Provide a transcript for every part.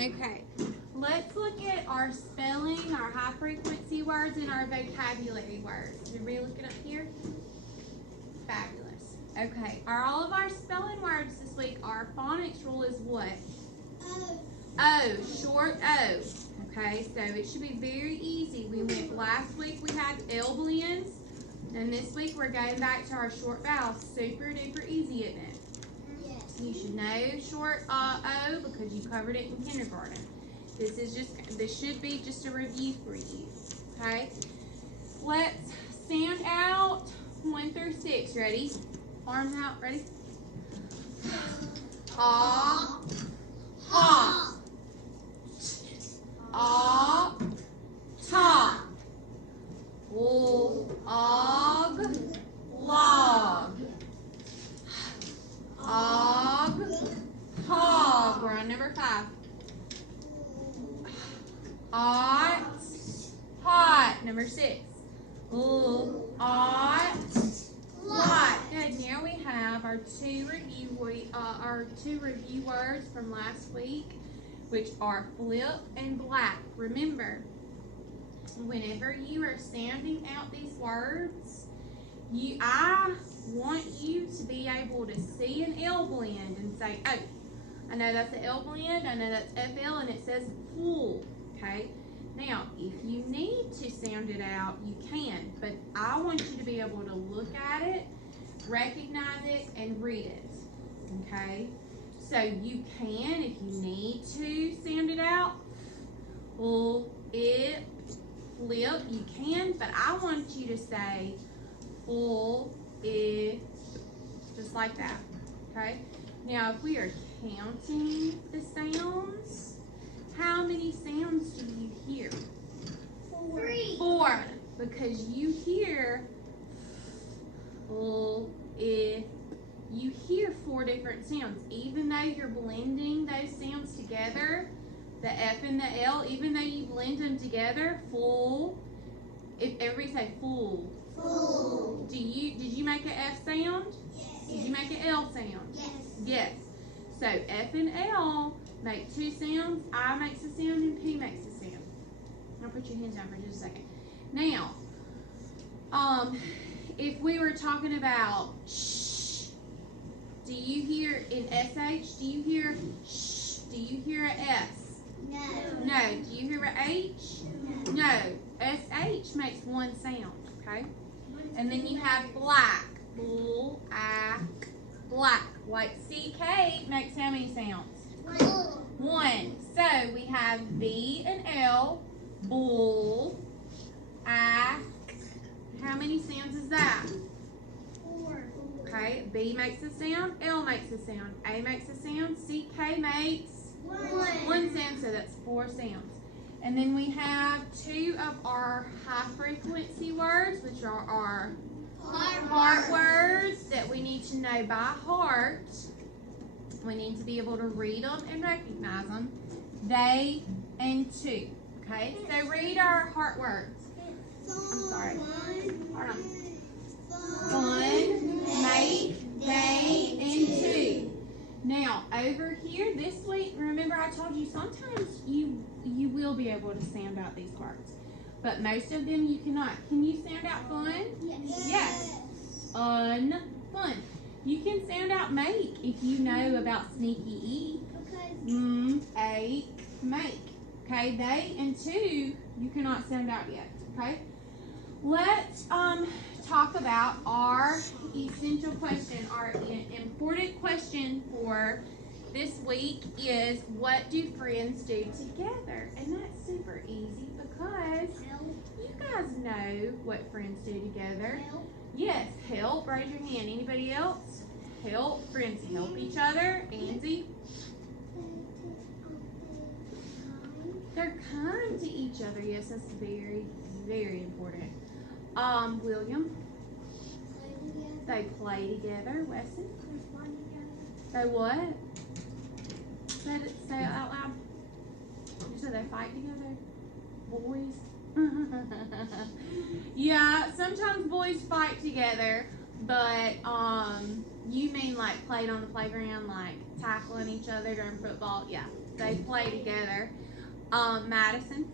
Okay, let's look at our spelling, our high frequency words, and our vocabulary words. Are we looking up here? Fabulous. Okay, all of our spelling words this week, our phonics rule is what? O, short O. Okay, so it should be very easy. Last week we had L blends, and this week we're going back to our short vowels. Super duper easy, isn't it? Yes. You should know short O because you covered it in kindergarten. This should be just a review for you. Okay, let's sound out 1 through 6. Ready? Arms out. Ready? Ah, ha. Ah, ta. Og, log. Og, hog. We're on number 5. Ot, hot. Number 6. Ot, lot. Good. Now we have our two review words from last week, which are flip and black. Remember, whenever you are sounding out these words, I want you to be able to see an L blend and say, oh, I know that's an L blend, I know that's FL, and it says full. Okay? Now, if you need to sound it out, you can, but I want you to be able to look at it, recognize it, and read it. Okay? So you can, if you need to sound it out, full, it, flip, you can, but I want you to say full, it, just like that. Okay? Now, if we are counting the sounds, how many sounds do you hear? 4. Because you hear full, it, you hear 4 different sounds. Even though you're blending those sounds together, the F and the L, even though you blend them together, full, if everybody say full. Full. Did you make an F sound? Yes. Did you make an L sound? Yes. Yes. So F and L make 2 sounds, I makes a sound, and P makes a sound. I'll put your hands down for just a second. Now, if we were talking about shh, do you hear in SH, do you hear shh? Do you hear a S? No. No. Do you hear a H? No. SH makes 1 sound, okay? And then you have black. Black. Like CK makes how many sounds? 1. So we have B and L, bull, ack. How many sounds is that? 4. Okay, B makes a sound, L makes a sound, A makes a sound, CK makes 1 sound, so that's 4 sounds. And then we have 2 of our high frequency words, which are our heart words that we need to know by heart. We need to be able to read them and recognize them. They and to. Okay, so read our heart words. I'm sorry. Hold on. Fun, make, they, and to. Now, over here this week, remember I told you sometimes you will be able to sound out these words, but most of them you cannot. Can you sound out fun? Yes. Yes. Fun. You can sound out make if you know about sneaky E. Ache, make. Okay, they and to you cannot sound out yet. Okay. Let's talk about our essential question. Our important question for this week is, what do friends do together? And that's super easy because you guys know what friends do together. Yes, help. Raise your hand. Anybody else? Help. Friends help each other. Angie? They're kind to each other. Yes, that's very, very important. William? They play together. Wesley? They what? Say it out loud. You said they fight together? Boys? Yeah, sometimes boys fight together, but you mean like played on the playground, like tackling each other during football? Yeah, They play together. Madison?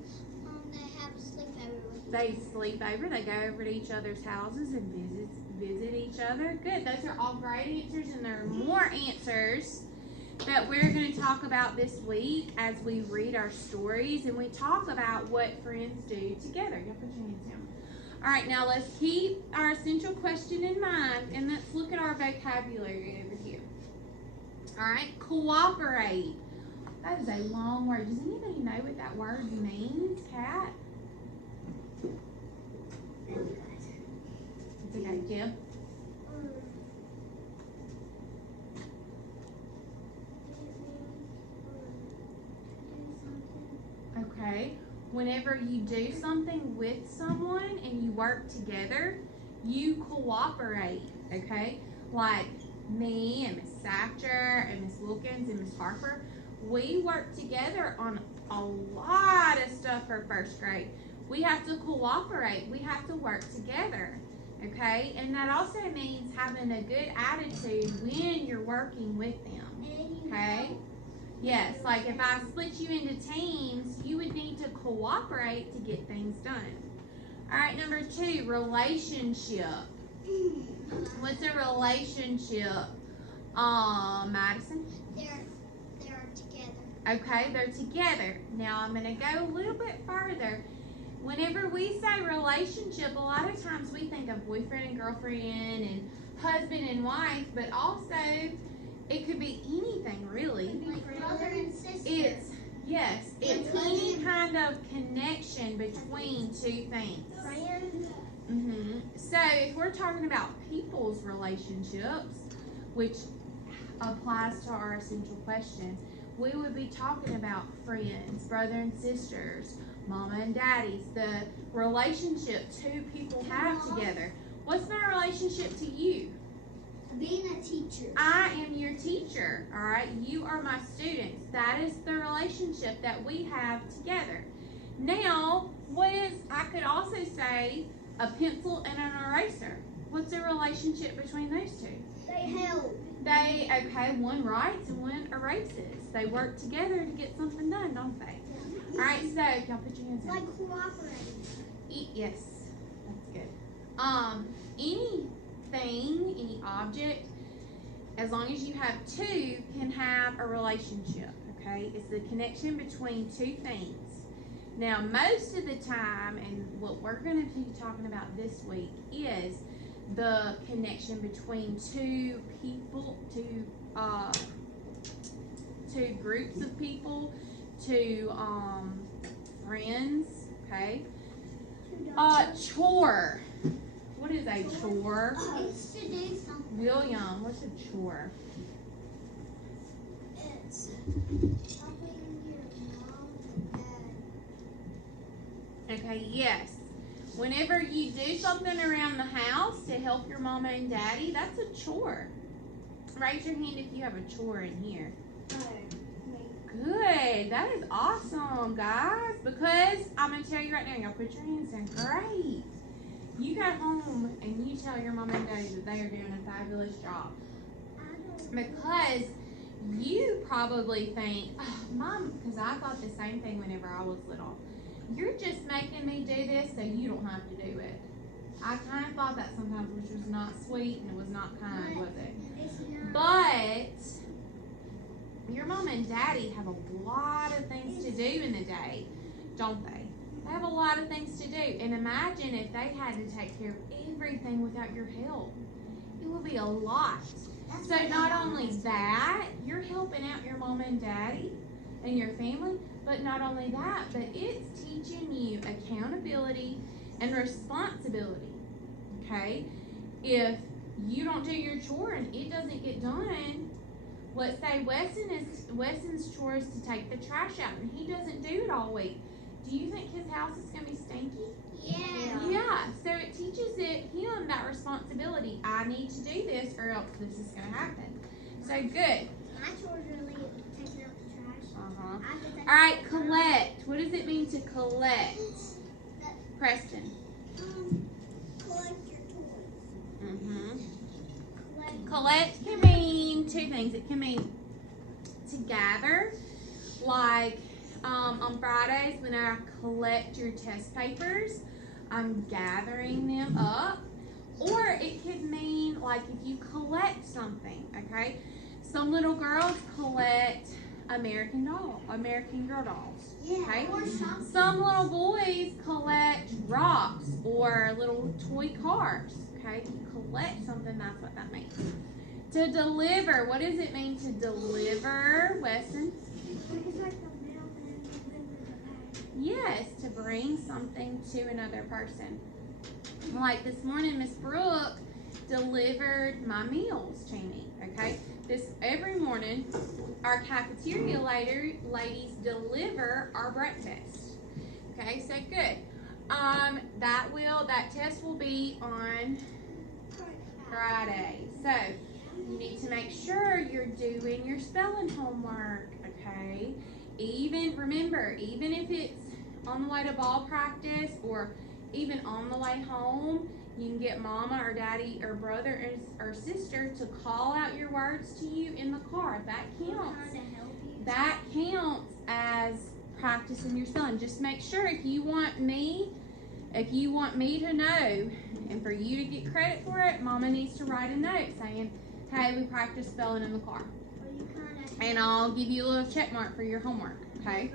They have a sleepover with They sleep over. They go over to each other's houses and visit each other. Good. Those are all great answers, and there are more answers that we're going to talk about this week as we read our stories and we talk about what friends do together. Y'all put your hands down. All right, now let's keep our essential question in mind, and let's look at our vocabulary over here. All right, cooperate. That is a long word. Does anybody know what that word means, Kat? It's okay, Jim. Okay. Whenever you do something with someone and you work together, you cooperate, okay? Like me and Miss Satcher and Miss Wilkins and Miss Harper, we work together on a lot of stuff for first grade. We have to cooperate. We have to work together, okay? And that also means having a good attitude when you're working with them, okay? Yes, like if I split you into teams, you would need to cooperate to get things done. All right, number 2, relationship. What's a relationship? Madison? They're together. Okay, they're together. Now I'm going to go a little bit further. Whenever we say relationship, a lot of times we think of boyfriend and girlfriend and husband and wife, but also it could be anything really. Like brother and sister. It's any kind of connection between two things. Friends. So if we're talking about people's relationships, which applies to our essential question, we would be talking about friends, brother and sisters, mama and daddies, the relationship two people have together. What's my relationship to you? Being a teacher. I am your teacher, all right? You are my students. That is the relationship that we have together. Now, I could also say a pencil and an eraser. What's the relationship between those two? They help. One writes and one erases. They work together to get something done, don't they? All right, so y'all put your hands down. Like cooperating. Yes, that's good. Anything, any object, as long as you have two, can have a relationship, okay? It's the connection between two things. Now, most of the time, and what we're going to be talking about this week is the connection between two people, two groups of people, two friends, okay? Chore. What is a chore? It's to do something. William, what's a chore? It's helping your mom and dad. Okay, yes. Whenever you do something around the house to help your mama and daddy, that's a chore. Raise your hand if you have a chore in here. Good. That is awesome, guys. Because I'm going to tell you right now, y'all put your hands down. Great. You go home and you tell your mom and daddy that they are doing a fabulous job. Because you probably think, oh, Mom, because I thought the same thing whenever I was little. You're just making me do this so you don't have to do it. I kind of thought that sometimes, which was not sweet and it was not kind, was it? But your mom and daddy have a lot of things to do in the day, don't they? They have a lot of things to do. And imagine if they had to take care of everything without your help. It would be a lot. So not only that, you're helping out your mom and daddy and your family, but not only that, but it's teaching you accountability and responsibility, okay? If you don't do your chore and it doesn't get done, let's say Weston's chore is to take the trash out and he doesn't do it all week. Do you think his house is going to be stinky? Yeah. Yeah, so it teaches him that responsibility. I need to do this or else this is going to happen. So good. My chore is really taking out the trash. All right, collect. What does it mean to collect? Preston. Collect your toys. Collect can mean two things. It can mean to gather, Like on Fridays when I collect your test papers, I'm gathering them up. Or it could mean like if you collect something, okay? Some little girls collect American Girl dolls. Okay? Some little boys collect rocks or little toy cars. Okay? You collect something, that's what that means. To deliver, what does it mean to deliver, Weston? It's like the mailman delivers a package. Yes, to bring something to another person. Like this morning, Miss Brooke delivered my meals to me. Okay? Every morning, our cafeteria ladies deliver our breakfast. Okay, so good. That test will be on Friday. So you need to make sure you're doing your spelling homework. Okay. Remember, even if it's on the way to ball practice or even on the way home, you can get mama or daddy or brother or sister to call out your words to you in the car. That counts. That counts as practicing your spelling. Just make sure if you want me to know and for you to get credit for it, mama needs to write a note saying, hey, we practiced spelling in the car. And I'll give you a little check mark for your homework, okay?